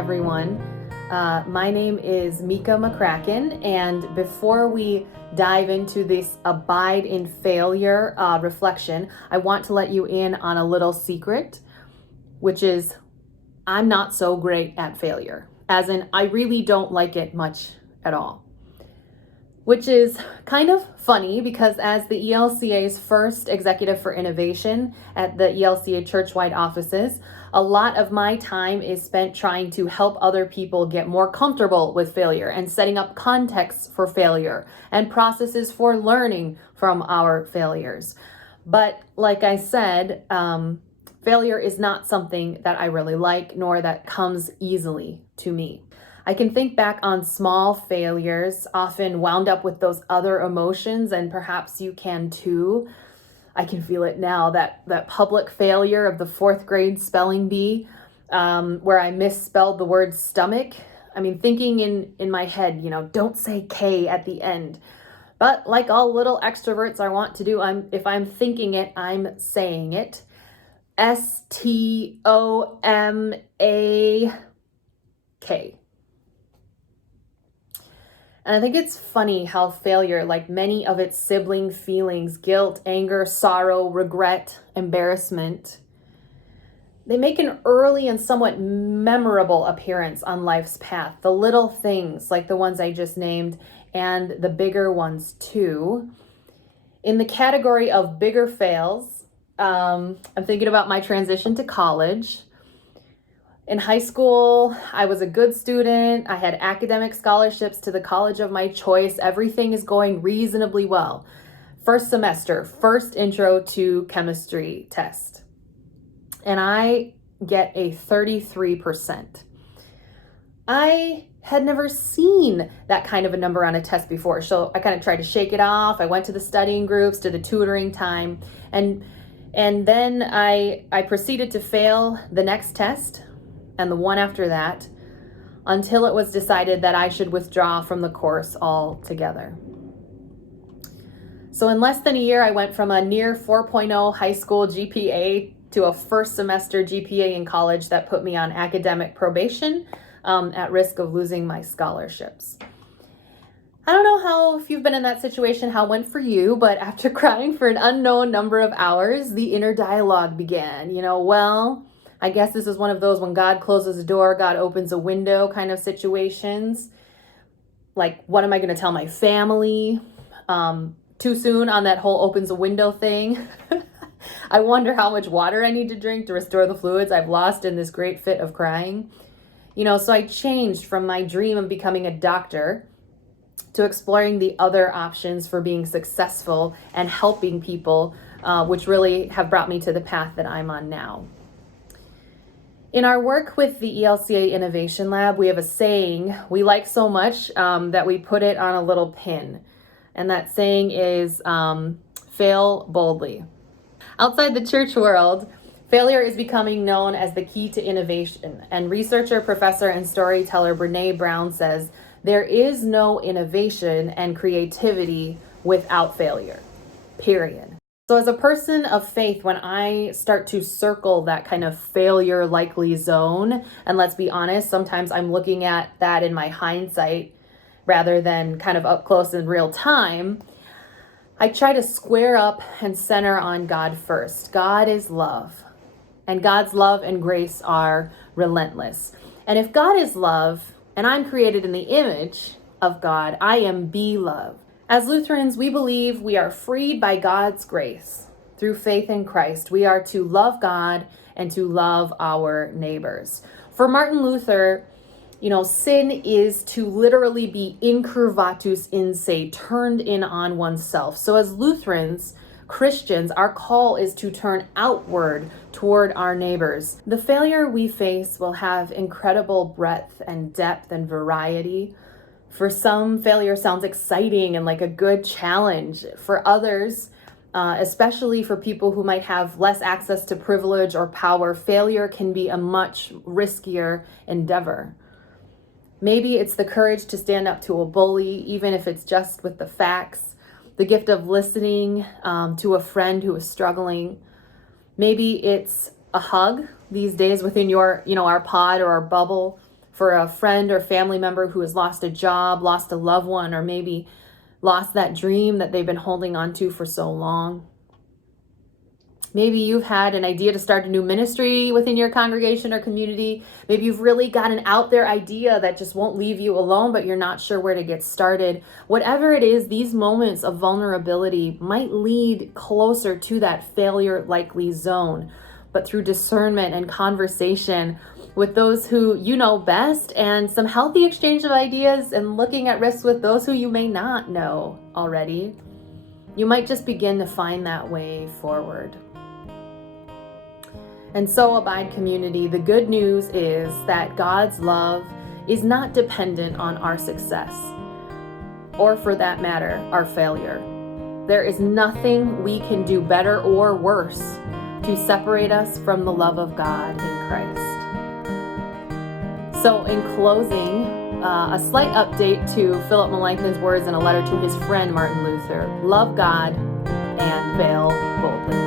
everyone. My name is Mikka McCracken, and before we dive into this Abide in Failure reflection, I want to let you in on a little secret, which is I'm not so great at failure, as in I really don't like it much at all. Which is kind of funny because as the ELCA's first executive for innovation at the ELCA church-wide offices, a lot of my time is spent trying to help other people get more comfortable with failure and setting up contexts for failure and processes for learning from our failures. But like I said, failure is not something that I really like, nor that comes easily to me. I can think back on small failures, often wound up with those other emotions, and perhaps you can too. I can feel it now, that public failure of the 4th grade spelling bee, where I misspelled the word stomach. I mean, thinking in my head, don't say K at the end. But like all little extroverts I want to do, if I'm thinking it, I'm saying it. STOMAK. And I think it's funny how failure, like many of its sibling feelings, guilt, anger, sorrow, regret, embarrassment, they make an early and somewhat memorable appearance on life's path. The little things, like the ones I just named, and the bigger ones too. In the category of bigger fails, I'm thinking about my transition to college. In high school, I was a good student. I had academic scholarships to the college of my choice. Everything is going reasonably well. First semester, first intro to chemistry test. And I get a 33%. I had never seen that kind of a number on a test before. So I kind of tried to shake it off. I went to the studying groups, to the tutoring time. And then I proceeded to fail the next test and the one after that, until it was decided that I should withdraw from the course altogether. So in less than a year, I went from a near 4.0 high school GPA to a first semester GPA in college that put me on academic probation, at risk of losing my scholarships. I don't know if you've been in that situation, how it went for you, but after crying for an unknown number of hours, the inner dialogue began. I guess this is one of those when God closes a door, God opens a window kind of situations. Like, what am I going to tell my family? Too soon on that whole opens a window thing. I wonder how much water I need to drink to restore the fluids I've lost in this great fit of crying. So I changed from my dream of becoming a doctor to exploring the other options for being successful and helping people, which really have brought me to the path that I'm on now. In our work with the ELCA Innovation Lab, we have a saying we like so much that we put it on a little pin. And that saying is, fail boldly. Outside the church world, failure is becoming known as the key to innovation. And researcher, professor, and storyteller Brené Brown says, there is no innovation and creativity without failure, period. So as a person of faith, when I start to circle that kind of failure likely zone, and let's be honest, sometimes I'm looking at that in my hindsight rather than kind of up close in real time, I try to square up and center on God first. God is love, and God's love and grace are relentless. And if God is love, and I'm created in the image of God, I am beloved. As Lutherans, we believe we are freed by God's grace through faith in Christ. We are to love God and to love our neighbors. For Martin Luther, sin is to literally be incurvatus in se, turned in on oneself. So as Lutherans, Christians, our call is to turn outward toward our neighbors. The failure we face will have incredible breadth and depth and variety. For some, failure sounds exciting and like a good challenge. For others, especially for people who might have less access to privilege or power, failure can be a much riskier endeavor. Maybe it's the courage to stand up to a bully, even if it's just with the facts, the gift of listening to a friend who is struggling. Maybe it's a hug these days within your, our pod or our bubble. for a friend or family member who has lost a job, lost a loved one, or maybe lost that dream that they've been holding on to for so long. Maybe you've had an idea to start a new ministry within your congregation or community. Maybe you've really got an out there idea that just won't leave you alone, but you're not sure where to get started. Whatever it is, these moments of vulnerability might lead closer to that failure likely zone. But through discernment and conversation with those who you know best, and some healthy exchange of ideas and looking at risks with those who you may not know already, you might just begin to find that way forward. And so, Abide community, the good news is that God's love is not dependent on our success, or for that matter, our failure. There is nothing we can do better or worse to separate us from the love of God in Christ. So in closing, a slight update to Philip Melanchthon's words in a letter to his friend Martin Luther: love God and fail boldly.